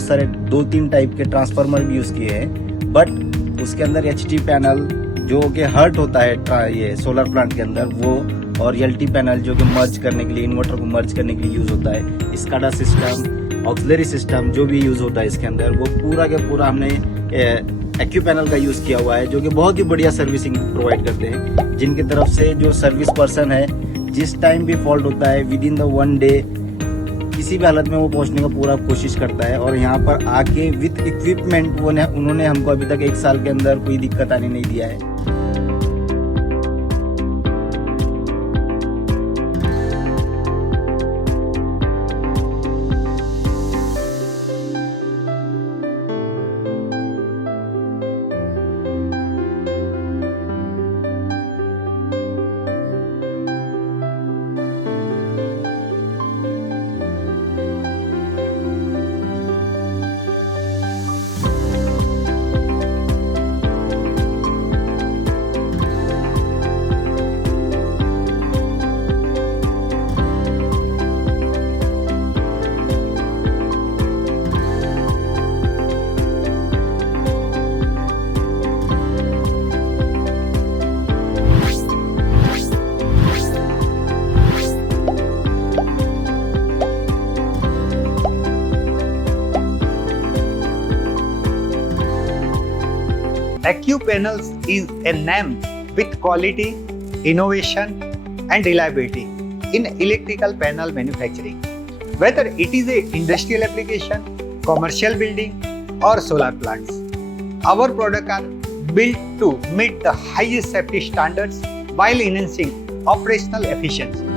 बहुत सारे 2-3 टाइप के ट्रांसफार्मर भी यूज़ किए हैं, बट उसके अंदर एचटी पैनल जो कि हर्ट होता है ये सोलर प्लांट के अंदर वो, और एलटी पैनल जो कि मर्ज करने के लिए, इन्वर्टर को मर्ज करने के लिए यूज़ होता है, स्काडा सिस्टम, ऑक्सिलरी सिस्टम जो भी यूज़ होता है इसके अंदर, वो पूरा के पूरा हमने एक्यू-पैनल का यूज़ किया हुआ है, जो कि बहुत ही बढ़िया सर्विसिंग प्रोवाइड करते हैं, जिनकी तरफ से जो सर्विस पर्सन है जिस टाइम भी फॉल्ट होता है विद इन द 1 डे किसी भी हालत में वो पहुंचने का पूरा कोशिश करता है। और यहाँ पर आके विद इक्विपमेंट उन्होंने हमको अभी तक 1 साल के अंदर कोई दिक्कत आने नहीं दिया है। Accu-Panels is a name with quality, innovation and reliability in electrical panel manufacturing. Whether it is an industrial application, commercial building or solar plants, our products are built to meet the highest safety standards while enhancing operational efficiency.